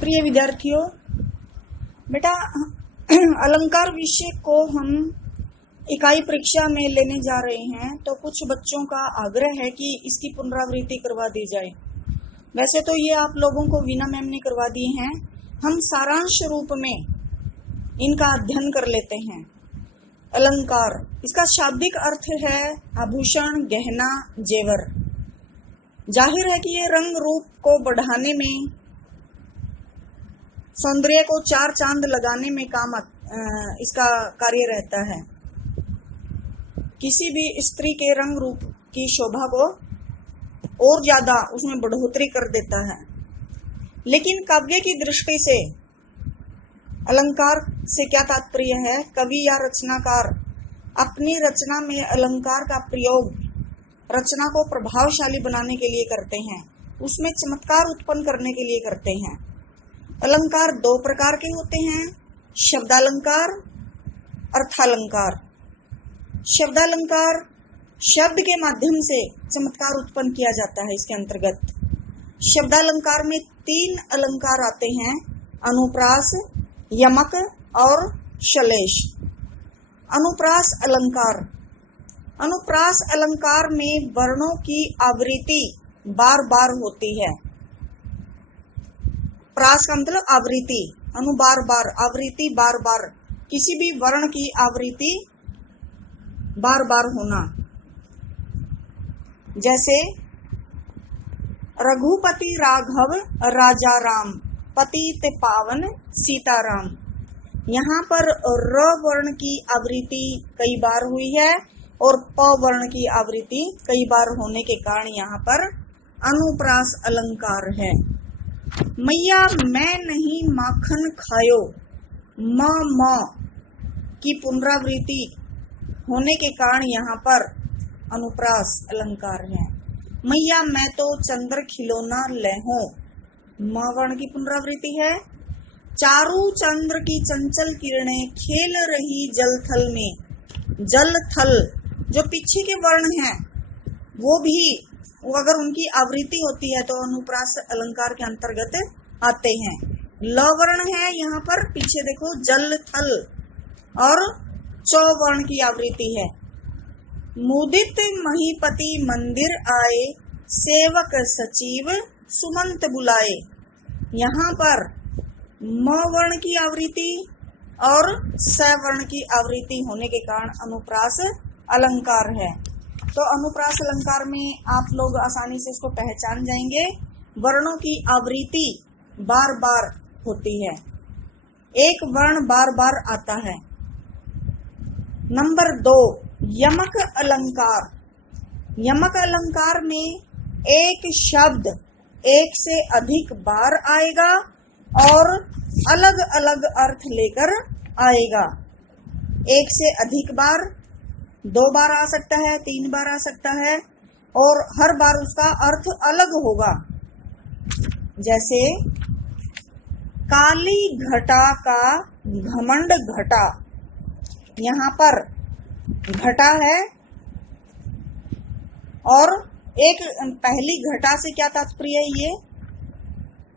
प्रिय विद्यार्थियों, बेटा अलंकार विषय को हम इकाई परीक्षा में लेने जा रहे हैं, तो कुछ बच्चों का आग्रह है कि इसकी पुनरावृत्ति करवा दी जाए। वैसे तो ये आप लोगों को वीना मैम ने करवा दिए हैं, हम सारांश रूप में इनका अध्ययन कर लेते हैं। अलंकार, इसका शाब्दिक अर्थ है आभूषण, गहना, जेवर। जाहिर है कि ये रंग रूप को बढ़ाने में, सौंदर्य को चार चांद लगाने में काम इसका कार्य रहता है। किसी भी स्त्री के रंग रूप की शोभा को और ज्यादा उसमें बढ़ोतरी कर देता है। लेकिन काव्य की दृष्टि से अलंकार से क्या तात्पर्य है? कवि या रचनाकार अपनी रचना में अलंकार का प्रयोग रचना को प्रभावशाली बनाने के लिए करते हैं, उसमें चमत्कार उत्पन्न करने के लिए करते हैं। अलंकार दो प्रकार के होते हैं, शब्दालंकार, अर्थालंकार। शब्दालंकार, शब्द के माध्यम से चमत्कार उत्पन्न किया जाता है। इसके अंतर्गत शब्दालंकार में तीन अलंकार आते हैं, अनुप्रास, यमक और श्लेष। अनुप्रास अलंकार, अनुप्रास अलंकार में वर्णों की आवृत्ति बार बार होती है। प्रास का मतलब आवृत्ति, अनु बार बार, आवृत्ति बार बार, किसी भी वर्ण की आवृत्ति बार बार होना। जैसे रघुपति राघव राजा राम, पतित पावन सीताराम। यहाँ पर र वर्ण की आवृत्ति कई बार हुई है और प वर्ण की आवृत्ति कई बार होने के कारण यहाँ पर अनुप्रास अलंकार है। मैया मैं नहीं माखन खायो, म की पुनरावृत्ति होने के कारण यहाँ पर अनुप्रास अलंकार है। मैया मैं तो चंद्र खिलौना लहो, म वर्ण की पुनरावृत्ति है। चारू चंद्र की चंचल किरणें खेल रही जल थल में। जल थल जो पीछे के वर्ण हैं वो भी अगर उनकी आवृत्ति होती है तो अनुप्रास अलंकार के अंतर्गत आते हैं। ल वर्ण है यहाँ पर, पीछे देखो जल थल, और चौ वर्ण की आवृत्ति है। मुदित महीपति मंदिर आए, सेवक सचिव सुमंत बुलाए। यहाँ पर म वर्ण की आवृत्ति और स वर्ण की आवृत्ति होने के कारण अनुप्रास अलंकार है। तो अनुप्रास अलंकार में आप लोग आसानी से इसको पहचान जाएंगे। वर्णों की आवृत्ति बार बार होती है, एक वर्ण बार बार आता है। नंबर 2, यमक अलंकार। यमक अलंकार में एक शब्द एक से अधिक बार आएगा और अलग अलग अर्थ लेकर आएगा। एक से अधिक बार, 2 बार आ सकता है, 3 बार आ सकता है, और हर बार उसका अर्थ अलग होगा। जैसे काली घटा का घमंड घटा, यहाँ पर घटा है और एक पहली घटा से क्या तात्पर्य है? ये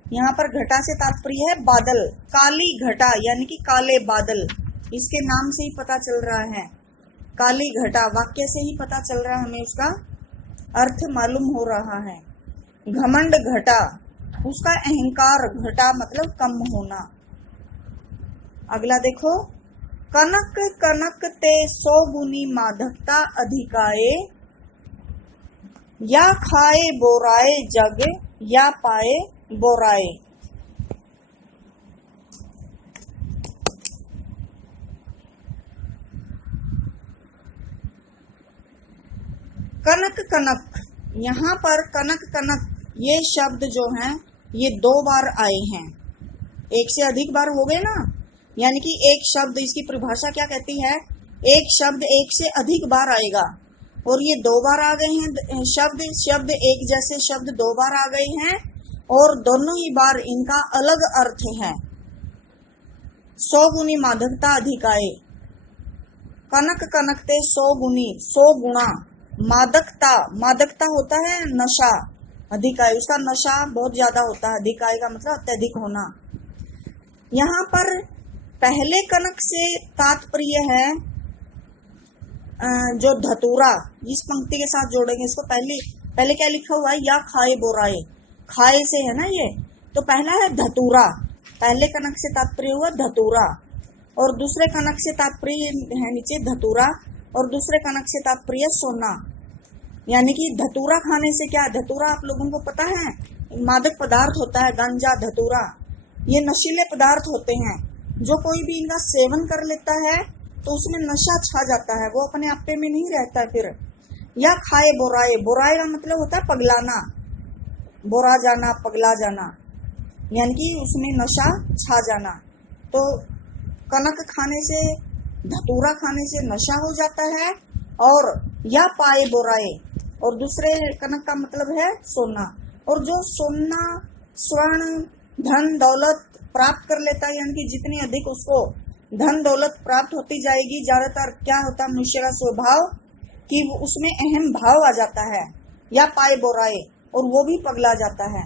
यहाँ पर घटा से तात्पर्य है बादल। काली घटा यानी कि काले बादल, इसके नाम से ही पता चल रहा है। काली घटा वाक्य से ही पता चल रहा है, हमें उसका अर्थ मालूम हो रहा है। घमंड घटा, उसका अहंकार, घटा मतलब कम होना। अगला देखो, कनक कनक ते 100 गुनी माधकता अधिकाए, या खाए बोराए जग, या पाए बोराए। कनक कनक, यहाँ पर कनक कनक ये शब्द जो हैं ये 2 बार आए हैं। एक से अधिक बार हो गए ना, यानी कि एक शब्द, इसकी परिभाषा क्या कहती है? एक शब्द एक से अधिक बार आएगा, और ये 2 बार आ गए हैं। शब्द एक जैसे शब्द 2 बार आ गए हैं और दोनों ही बार इनका अलग अर्थ है। 100 गुनी माधकता अधिकाए, कनक कनकते 100 गुनी, 100 गुणा। मादकता, मादकता होता है नशा, अधिक आय, उसका नशा बहुत ज्यादा होता है। अधिक आय का मतलब अत्यधिक होना। यहाँ पर पहले कनक से तात्पर्य है जो धतूरा, इस पंक्ति के साथ जोड़ेंगे इसको। पहले क्या लिखा हुआ है, या खाए बोराए, खाए से है ना ये, तो पहला है धतूरा, पहले कनक से तात्पर्य हुआ धतूरा, और दूसरे कनक से तात्पर्य है नीचे धतूरा, और दूसरे कनक से तात्पर्य सोना। यानी कि धतूरा खाने से क्या, धतूरा आप लोगों को पता है मादक पदार्थ होता है, गांजा धतूरा, ये नशीले पदार्थ होते हैं। जो कोई भी इनका सेवन कर लेता है तो उसमें नशा छा जाता है, वो अपने आपे में नहीं रहता है फिर। या खाए बोराए, बोराए का मतलब होता है पगलाना, बोरा जाना, पगला जाना, यानी कि उसमें नशा छा जाना। तो कनक खाने से, धतूरा खाने से नशा हो जाता है। और या पाए बोराए, और दूसरे कनक का मतलब है सोना। और जो सोना, स्वर्ण, धन दौलत प्राप्त कर लेता है, यानी कि जितनी अधिक उसको धन दौलत प्राप्त होती जाएगी, ज्यादातर क्या होता है मनुष्य का स्वभाव कि उसमें अहम भाव आ जाता है, या पाए बोराए, और वो भी पगला जाता है।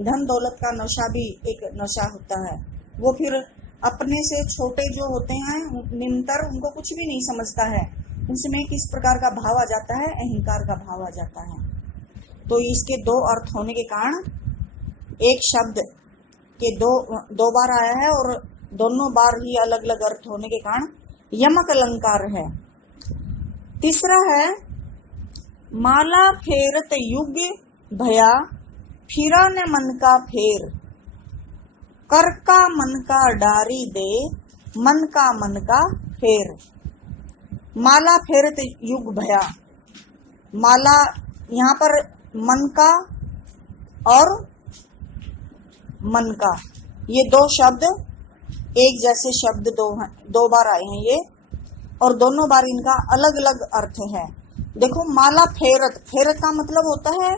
धन दौलत का नशा भी एक नशा होता है। वो फिर अपने से छोटे जो होते हैं निम्नतर, उनको कुछ भी नहीं समझता है, उसमें किस प्रकार का भाव आ जाता है, अहंकार का भाव आ जाता है। तो इसके दो अर्थ होने के कारण एक शब्द के दो बार आया है, और दोनों बार ही अलग अलग अर्थ होने के कारण यमक अलंकार है। तीसरा है माला फेरत युग भया, फिरा न मन का फेर, कर का मन का डारी दे, मन का फेर। माला फेरत युग भया, माला यहाँ पर मन का और मन का, ये दो शब्द एक जैसे शब्द दो बार आए हैं ये, और दोनों बार इनका अलग अलग अर्थ है। देखो माला फेरत, फेरत का मतलब होता है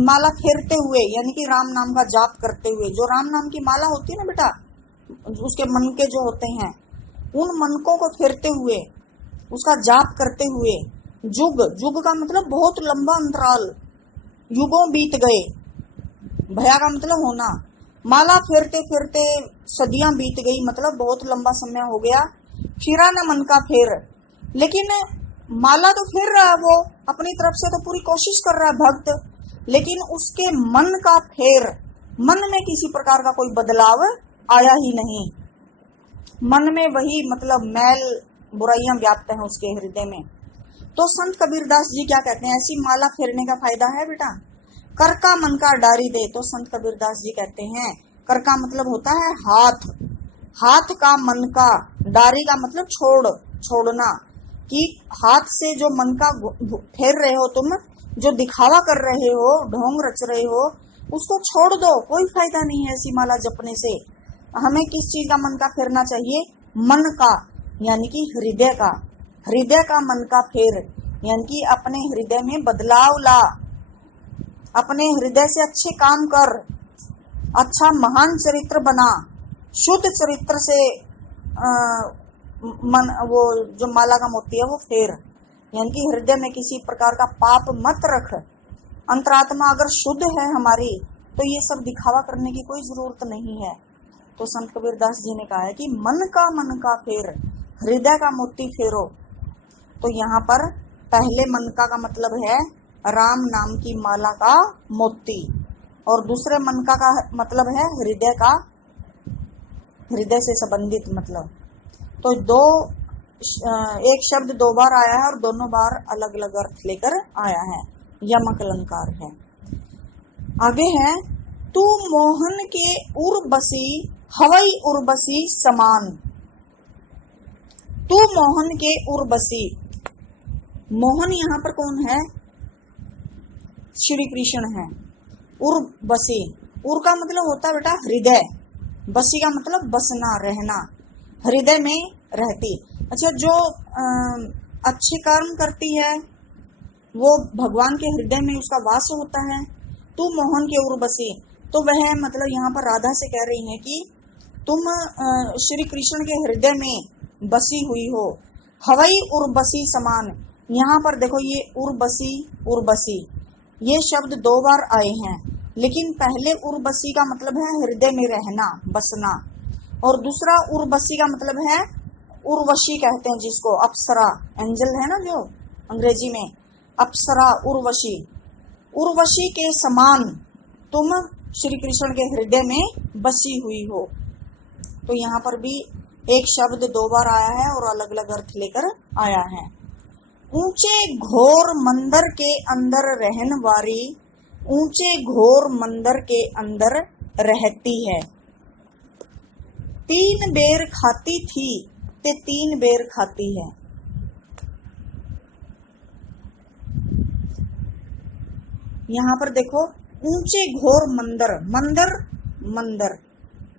माला फेरते हुए, यानी कि राम नाम का जाप करते हुए। जो राम नाम की माला होती है ना बेटा, उसके मन के जो होते हैं, उन मनकों को फेरते हुए, उसका जाप करते हुए। जुग, जुग का मतलब बहुत लंबा अंतराल, युगों बीत गए। भया का मतलब होना, माला फेरते फेरते सदियां बीत गई, मतलब बहुत लंबा समय हो गया। फिरा न मन का फेर, लेकिन माला तो फेर रहा है, वो अपनी तरफ से तो पूरी कोशिश कर रहा है भक्त, लेकिन उसके मन का फेर, मन में किसी प्रकार का कोई बदलाव आया ही नहीं। मन में वही मतलब मैल बुराइयां व्याप्त हैं उसके हृदय में। तो संत कबीरदास जी क्या कहते हैं, ऐसी माला फेरने का फायदा है बेटा, कर का मन का डारी दे। तो संत कबीरदास जी कहते हैं कर का मतलब होता है हाथ, हाथ का मन का, डारी का मतलब छोड़ना, कि हाथ से जो मन का फेर रहे हो तुम, जो दिखावा कर रहे हो, ढोंग रच रहे हो, उसको छोड़ दो, कोई फायदा नहीं है ऐसी माला जपने से। हमें किस चीज का मन का फेरना चाहिए, मन का, यानी कि हृदय का, हृदय का मन का फेर, यानी कि अपने हृदय में बदलाव ला, अपने हृदय से अच्छे काम कर, अच्छा महान चरित्र बना, शुद्ध चरित्र से मन, वो जो माला का मोती है वो फेर, यानी कि हृदय में किसी प्रकार का पाप मत रख। अंतरात्मा अगर शुद्ध है हमारी, तो ये सब दिखावा करने की कोई जरूरत नहीं है। तो संत कबीरदास जी ने कहा है कि मन का फेर, हृदय का मोती फेरो। तो यहाँ पर पहले मन का मतलब है राम नाम की माला का मोती, और दूसरे मन का मतलब है हृदय का, हृदय से संबंधित मतलब। तो एक शब्द दो बार आया है और दोनों बार अलग अलग अर्थ लेकर आया है, यमक अलंकार है। आगे है तू मोहन के उर्वशी हवई उर्वशी समान। तू मोहन के उर्वशी, मोहन यहाँ पर कौन है, श्री कृष्ण है। उर्वशी, उर का मतलब होता है बेटा हृदय, बसी का मतलब बसना, रहना, हृदय में रहती। अच्छा, जो अच्छे कर्म करती है वो भगवान के हृदय में उसका वास होता है। तू मोहन के उर्वशी, तो वह मतलब यहाँ पर राधा से कह रही है कि तुम श्री कृष्ण के हृदय में बसी हुई हो। हवई उर्वशी समान, यहाँ पर देखो ये उर्वशी, उर्वशी ये शब्द 2 बार आए हैं, लेकिन पहले उर्वशी का मतलब है हृदय में रहना, बसना, और दूसरा उर्वशी का मतलब है उर्वशी कहते हैं जिसको, अप्सरा, एंजल है ना जो अंग्रेजी में, अप्सरा, उर्वशी। उर्वशी के समान तुम श्री कृष्ण के हृदय में बसी हुई हो। तो यहाँ पर भी एक शब्द 2 बार आया है और अलग अलग अर्थ लेकर आया है। ऊंचे घोर मंदिर के अंदर रहन वारी, ऊंचे घोर मंदिर के अंदर रहती है। 3 बेर खाती थी ते 3 बेर खाती है। यहाँ पर देखो, ऊंचे घोर मंदिर, मंदिर मंदिर,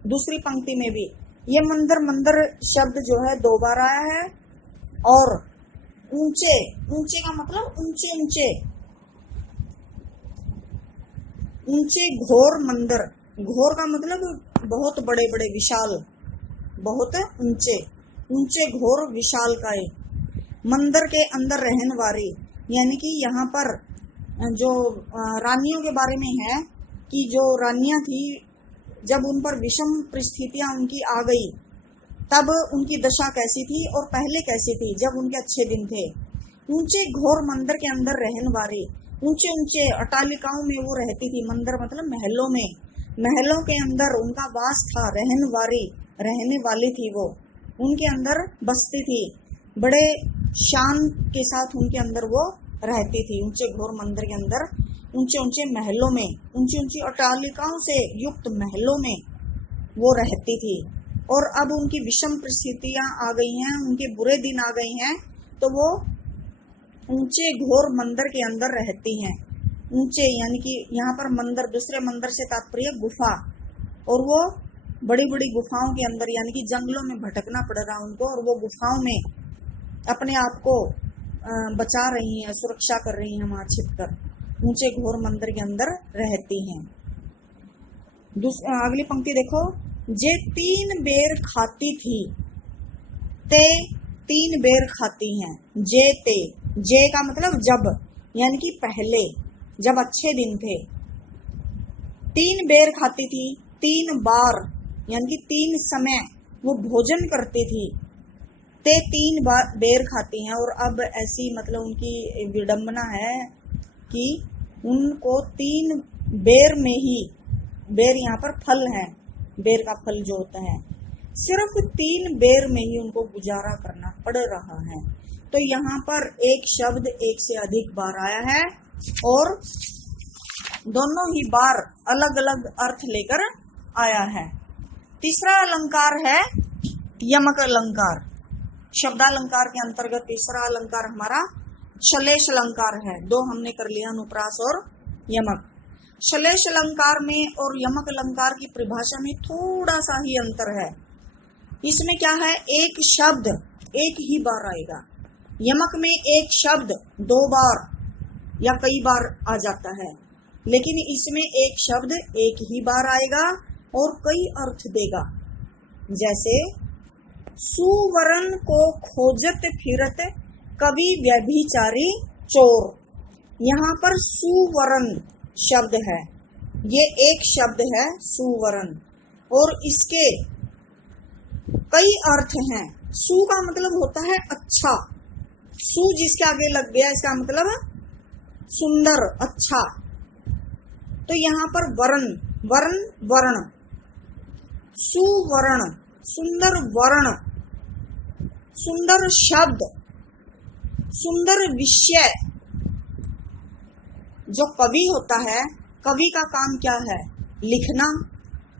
दूसरी पंक्ति में भी ये मंदिर मंदिर शब्द जो है 2 बार आया है। और ऊंचे, ऊंचे का मतलब ऊंचे ऊंचे, ऊंचे घोर मंदिर, घोर का मतलब बहुत बड़े बड़े, विशाल, बहुत ऊंचे, ऊंचे घोर विशाल काय, मंदिर के अंदर रहने वाली, यानी कि यहाँ पर जो रानियों के बारे में है कि जो रानियां थी, जब उन पर विषम परिस्थितियां उनकी आ गई, तब उनकी दशा कैसी थी और पहले कैसी थी जब उनके अच्छे दिन थे। ऊंचे घोर मंदिर के अंदर रहने वाली, ऊंचे ऊंचे अटालिकाओं में वो रहती थी। मंदिर मतलब महलों में, महलों के अंदर उनका वास था, रहने वाली थी वो, उनके अंदर बसती थी, बड़े शान के साथ उनके अंदर वो रहती थी। ऊंचे घोर मंदिर के अंदर, ऊंचे ऊंचे महलों में, ऊंची ऊंची अटालिकाओं से युक्त महलों में वो रहती थी। और अब उनकी विषम परिस्थितियां आ गई हैं, उनके बुरे दिन आ गए हैं, तो वो ऊंचे घोर मंदिर के अंदर रहती हैं। ऊंचे यानी कि यहाँ पर मंदिर, दूसरे मंदिर से तात्पर्य गुफा, और वो बड़ी बड़ी गुफाओं के अंदर, यानी कि जंगलों में भटकना पड़ रहा उनको, और वो गुफाओं में अपने आप को बचा रही हैं, सुरक्षा कर रही हैं वहां छिपकर, ऊंचे घोर मंदिर के अंदर रहती हैं। अगली पंक्ति देखो, जे 3 बेर खाती थी ते 3 बेर खाती हैं। जे ते, जे का मतलब जब, यानी कि पहले, जब अच्छे दिन थे। 3 बेर खाती थी, 3 बार, यानी कि 3 समय वो भोजन करती थी। ते 3 बेर खाती हैं। और अब ऐसी मतलब उनकी विडंबना है कि उनको 3 बेर में ही, बेर यहाँ पर फल है, बेर का फल जो होता है, सिर्फ 3 बेर में ही उनको गुजारा करना पड़ रहा है। तो यहाँ पर एक शब्द एक से अधिक बार आया है और दोनों ही बार अलग अलग अर्थ लेकर आया है। तीसरा अलंकार है यमक अलंकार। शब्दालंकार के अंतर्गत तीसरा अलंकार हमारा श्लेष अलंकार है। 2 हमने कर लिया, अनुप्रास और यमक। श्लेष अलंकार में और यमक अलंकार की परिभाषा में थोड़ा सा ही अंतर है। इसमें क्या है, एक शब्द एक ही बार आएगा। यमक में एक शब्द 2 बार या कई बार आ जाता है, लेकिन इसमें एक शब्द एक ही बार आएगा और कई अर्थ देगा। जैसे सुवर्ण को खोजत फिरत कवि व्यभिचारी चोर। यहाँ पर सुवर्ण शब्द है, ये एक शब्द है सुवर्ण, और इसके कई अर्थ हैं। सु का मतलब होता है अच्छा, सु जिसके आगे लग गया इसका मतलब सुंदर, अच्छा। तो यहाँ पर वर्ण, वर्ण, वर्ण, सुवर्ण, सुंदर वर्ण, सुंदर शब्द, सुंदर विषय। जो कवि होता है, कवि का काम क्या है, लिखना,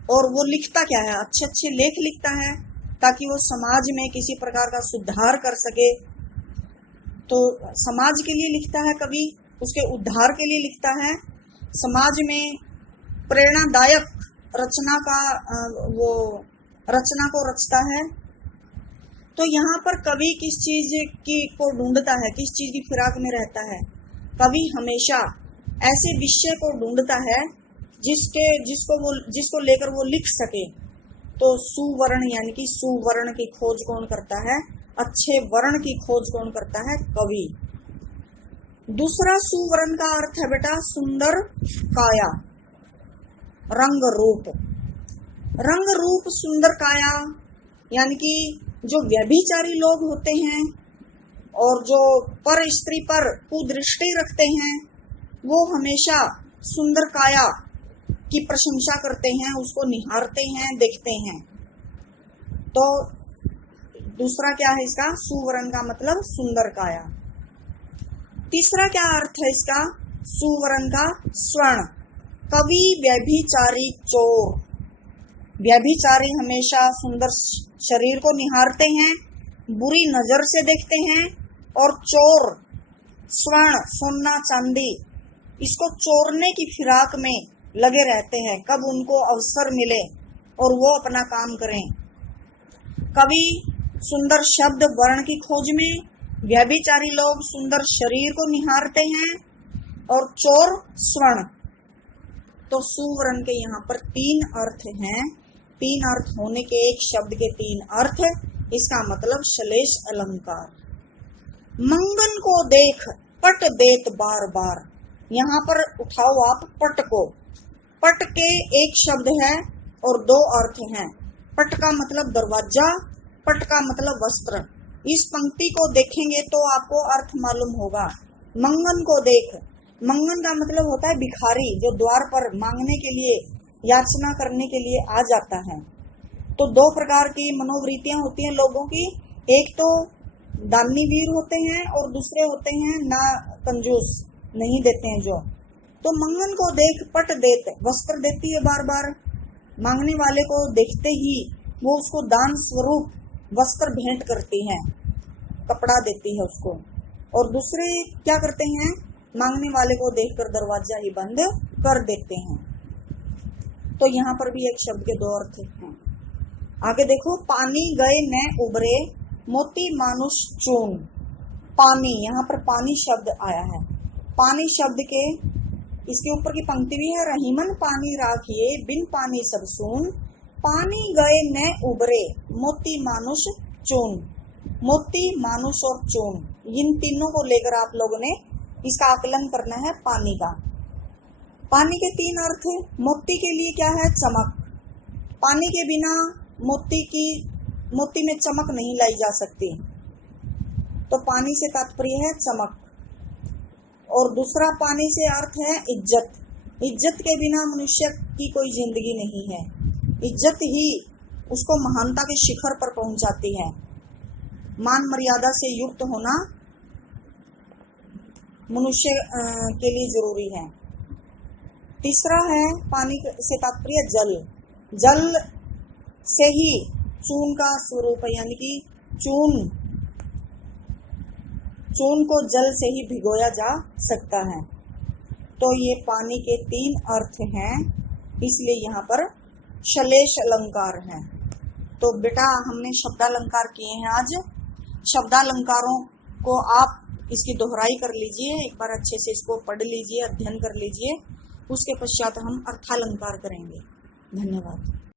और वो लिखता क्या है, अच्छे अच्छे लेख लिखता है ताकि वो समाज में किसी प्रकार का सुधार कर सके। तो समाज के लिए लिखता है कवि, उसके उद्धार के लिए लिखता है, समाज में प्रेरणादायक रचना का वो रचना को रचता है। तो यहाँ पर कवि किस चीज की को ढूंढता है, किस चीज की फिराक में रहता है, कवि हमेशा ऐसे विषय को ढूंढता है जिसको लेकर वो लिख सके। तो सुवर्ण यानी कि सुवर्ण की खोज कौन करता है, अच्छे वर्ण की खोज कौन करता है, कवि। दूसरा सुवर्ण का अर्थ है बेटा सुंदर काया, रंग रूप। रंग रूप सुंदर काया यानी कि जो व्यभिचारी लोग होते हैं और जो पर स्त्री पर कुदृष्टि रखते हैं वो हमेशा सुंदर काया की प्रशंसा करते हैं, उसको निहारते हैं, देखते हैं। तो दूसरा क्या है इसका? सुवर्ण का मतलब सुंदर काया। तीसरा क्या अर्थ है इसका? सुवर्ण का स्वर्ण, कवि व्यभिचारी चोर। व्यभिचारी हमेशा सुंदर शरीर को निहारते हैं, बुरी नजर से देखते हैं, और चोर स्वर्ण सोना चांदी इसको चोरने की फिराक में लगे रहते हैं, कब उनको अवसर मिले और वो अपना काम करें। कवि सुंदर शब्द वर्ण की खोज में, व्यभिचारी लोग सुंदर शरीर को निहारते हैं, और चोर स्वर्ण। तो सुवर्ण के यहाँ पर 3 अर्थ हैं। 3 अर्थ होने के एक शब्द के 3 अर्थ, इसका मतलब श्लेष अलंकार। मंगन को देख पट देत बार बार, यहाँ पर उठाओ आप पट को। पट के एक शब्द है और 2 अर्थ हैं। पट का मतलब दरवाजा, पट का मतलब वस्त्र। इस पंक्ति को देखेंगे तो आपको अर्थ मालूम होगा। मंगन को देख, मंगन का मतलब होता है भिखारी, जो द्वार पर मांगने के लिए, याचना करने के लिए आ जाता है। तो 2 प्रकार की मनोवृत्तियां होती हैं लोगों की, एक तो दानी वीर होते हैं और दूसरे होते हैं ना कंजूस, नहीं देते हैं जो। तो मंगन को देख पट देत, वस्त्र देती है बार बार, मांगने वाले को देखते ही वो उसको दान स्वरूप वस्त्र भेंट करती है, कपड़ा देती है उसको। और दूसरे क्या करते हैं? मांगने वाले को देखकर दरवाजा ही बंद कर देते हैं। तो यहाँ पर भी एक शब्द के 2 अर्थ हैं। आगे देखो, पानी गए न उबरे मोती मानुष चून। पानी, यहाँ पर पानी शब्द आया है। पानी शब्द के इसके ऊपर की पंक्ति भी है, रहीमन पानी राखिए बिन पानी सब सून। पानी गए न उबरे मोती मानुष चून। मोती, मानुष और चून, इन तीनों को लेकर आप लोगों ने इसका आकलन करना है पानी का। पानी के 3 अर्थ। मोती के लिए क्या है? चमक। पानी के बिना मोती में चमक नहीं लाई जा सकती, तो पानी से तात्पर्य है चमक। और दूसरा पानी से अर्थ है इज्जत। इज्जत के बिना मनुष्य की कोई जिंदगी नहीं है। इज्जत ही उसको महानता के शिखर पर पहुंचाती है। मान मर्यादा से युक्त होना मनुष्य के लिए जरूरी है। तीसरा है पानी से तात्पर्य जल। जल से ही चून का स्वरूप है, यानी कि चून को जल से ही भिगोया जा सकता है। तो ये पानी के 3 अर्थ हैं, इसलिए यहाँ पर श्लेष अलंकार है। तो बेटा हमने शब्दालंकार किए हैं आज। शब्दालंकारों को आप इसकी दोहराई कर लीजिए, एक बार अच्छे से इसको पढ़ लीजिए, अध्ययन कर लीजिए। उसके पश्चात हम अर्थालंकार करेंगे। धन्यवाद।